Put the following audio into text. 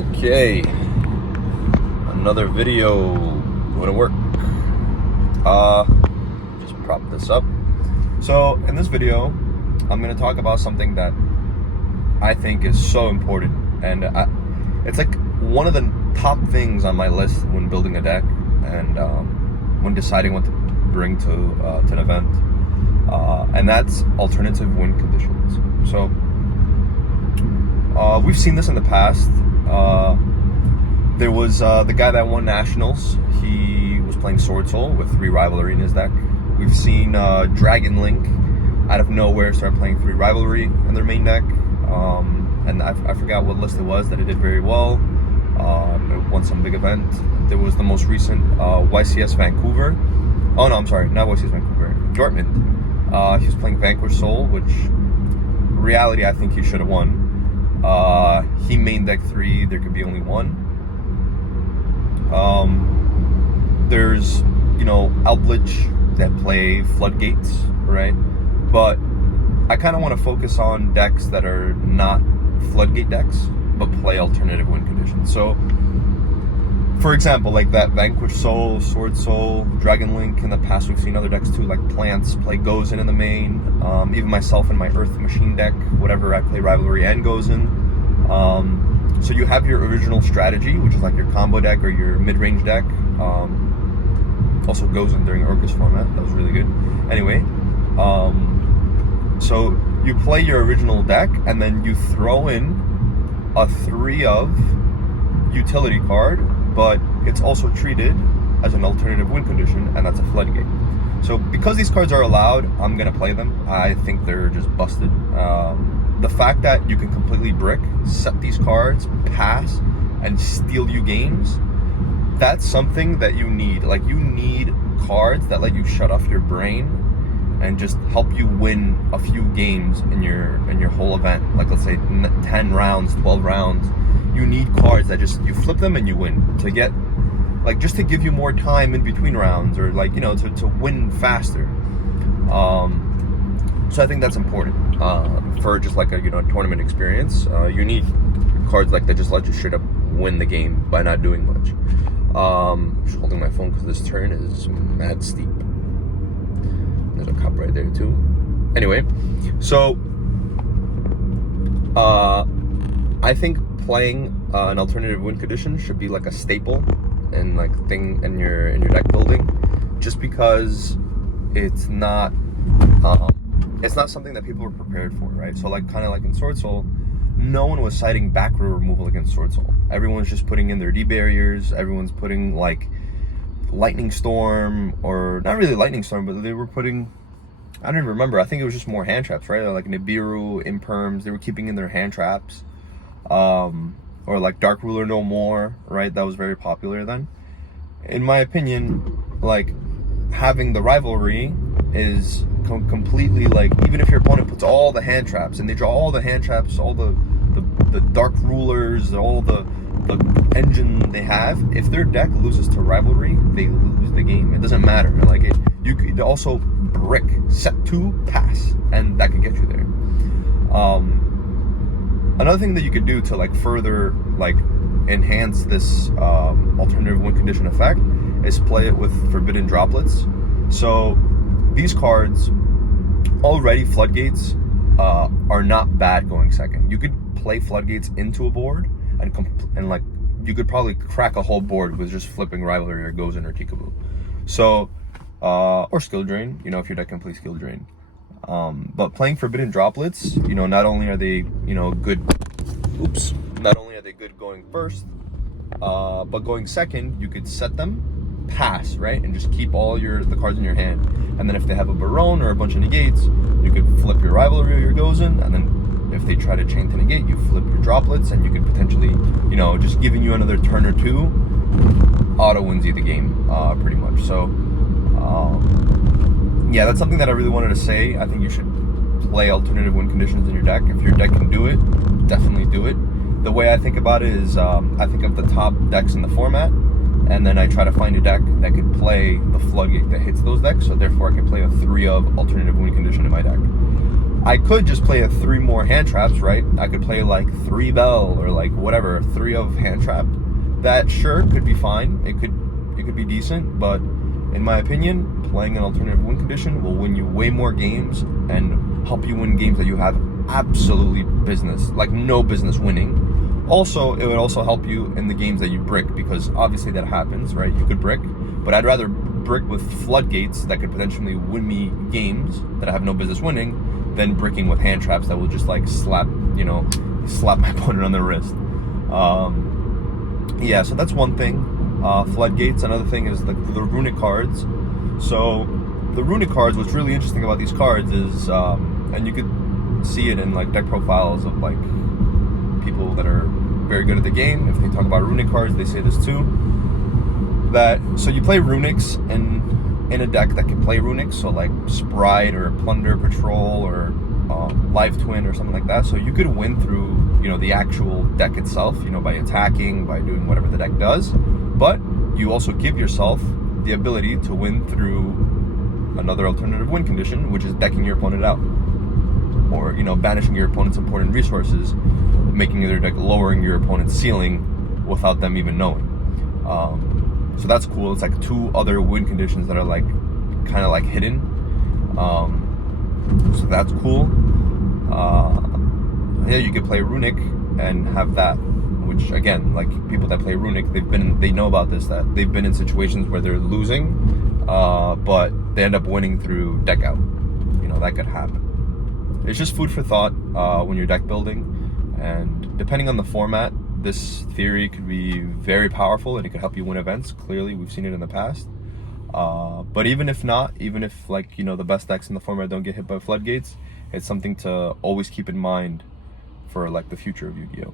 Okay, another video going to work. Just prop this up. So in this video, I'm going to talk about something that I think is so important, and it's like one of the top things on my list when building a deck and when deciding what to bring to an event, and that's alternative win conditions. So we've seen this in the past. There was the guy that won Nationals. He was playing Sword Soul with 3 Rivalry in his deck. We've seen Dragon Link out of nowhere start playing 3 Rivalry in their main deck. And I forgot what list it was that it did very well. It won some big event. There was the most recent YCS Vancouver. Oh no, I'm sorry, not YCS Vancouver. Dortmund. He was playing Vanquish Soul, which reality I think he should have won. He main deck 3, there could be only 1. There's, Eldritch that play Floodgates, right? But I kind of want to focus on decks that are not Floodgate decks, but play alternative win conditions. So, for example, like that Vanquish Soul, Sword Soul, Dragon Link. In the past, we've seen other decks too, like Plants play Gozen in the main. Even myself in my Earth Machine deck, whatever, I play Rivalry and Gozen. So you have your original strategy, which is like your combo deck or your mid-range deck. Also Gozen during Orcus format, that was really good. Anyway, so you play your original deck, and then you throw in a 3 of utility card, but it's also treated as an alternative win condition, and that's a Floodgate. So because these cards are allowed, I'm gonna play them. I think they're just busted. The fact that you can completely brick, set these cards, pass, and steal you games, that's something that you need. Like, you need cards that let you shut off your brain and just help you win a few games in your whole event. Like, let's say 10 rounds, 12 rounds. You need cards that just, you flip them and you win. To get, like, just to give you more time in between rounds, or like, to win faster. So I think that's important for just like a tournament experience. You need cards like that just let you straight up win the game by not doing much. Just holding my phone because this turn is mad steep. There's a cup right there too. Anyway, so I think playing an alternative win condition should be like a staple and like thing in your deck building, just because it's not something that people are prepared for, right? So like kind of like in Sword Soul, no one was citing back row removal against Sword Soul. Everyone's just putting in their D barriers. Everyone's putting like Lightning Storm, or not really Lightning Storm, but they were putting, I don't even remember. I think it was just more hand traps, right? Like Nibiru, Imperms, they were keeping in their hand traps. Or like Dark Ruler No More, right? That was very popular then. In my opinion, like having the Rivalry is completely like, even if your opponent puts all the hand traps and they draw all the hand traps, all the Dark Rulers, all the engine they have, if their deck loses to Rivalry, they lose the game. It doesn't matter. Like, you could also brick, set 2, pass, and that could get you there. Another thing that you could do to like further like enhance this alternative win condition effect is play it with Forbidden Droplets. So these cards, already Floodgates are not bad going second. You could play Floodgates into a board and like you could probably crack a whole board with just flipping Rivalry or Gozen or Tikaboo. So or Skill Drain, if your deck can play Skill Drain. But playing Forbidden Droplets, not only are they good, not only are they good going first, but going second, you could set them, pass, right, and just keep all the cards in your hand. And then if they have a Barone or a bunch of negates, you could flip your Rivalry or your Gozen, and then if they try to chain to negate, you flip your Droplets, and you could potentially, just giving you another turn or 2, auto wins you the game, pretty much. So yeah, that's something that I really wanted to say. I think you should play alternative win conditions in your deck. If your deck can do it, definitely do it. The way I think about it is, I think of the top decks in the format, and then I try to find a deck that could play the Floodgate that hits those decks, so therefore I can play a 3 of alternative win condition in my deck. I could just play 3 more hand traps, right? I could play like 3 bell or like whatever, 3 of hand trap. That sure could be fine. It could be decent, but in my opinion, playing an alternative win condition will win you way more games and help you win games that you have absolutely no business winning. Also, it would also help you in the games that you brick, because obviously that happens, right? You could brick, but I'd rather brick with floodgates that could potentially win me games that I have no business winning than bricking with hand traps that will just like slap my opponent on the wrist. Yeah, so that's one thing. Floodgates. Another thing is the runic cards. So the runic cards, what's really interesting about these cards is, and you could see it in like deck profiles of like people that are very good at the game. If they talk about runic cards, they say this too. So you play runics in a deck that can play runics, so like Sprite or Plunder Patrol or Live Twin or something like that. So you could win through the actual deck itself, by attacking, by doing whatever the deck does. But you also give yourself the ability to win through another alternative win condition, which is decking your opponent out, or banishing your opponent's important resources, making their deck, lowering your opponent's ceiling without them even knowing. So that's cool. It's like 2 other win conditions that are like kind of like hidden. So that's cool. Yeah, you could play runic and have that, which again, like people that play runic, they know about this, that they've been in situations where they're losing, but they end up winning through deck out. That could happen. It's just food for thought when you're deck building, and depending on the format, this theory could be very powerful and it could help you win events. Clearly, we've seen it in the past. But even if not, even if the best decks in the format don't get hit by floodgates, it's something to always keep in mind for like the future of Yu-Gi-Oh!